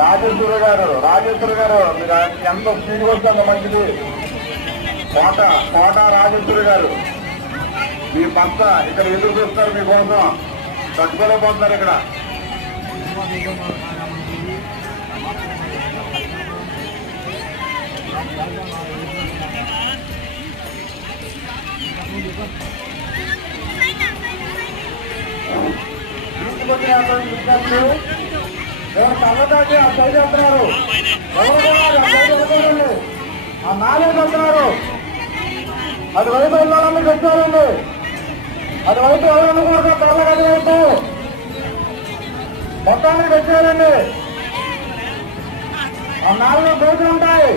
రాజేశ్వర గారు మీరు ఎంత స్పీడ్గా వస్తుందో మంచిది. కోట రాజేశ్వర గారు మీ భర్త ఇక్కడ ఎదురు చూస్తారు మీకోసం, తట్టుకోలేకపోతున్నారు ఇక్కడ. తగ్గదాటి ఆ సైడ్ వెళ్తున్నారు, ఆ నాలుగు వెళ్తున్నారు. అది వైపు వెళ్ళాలని చెప్తారండి, అది వైపు ఎవరన్నా కూడా తల్లగది వైపు మొత్తానికి తెచ్చేయాలండి. ఆ నాలుగు బోట్లు ఉంటాయి.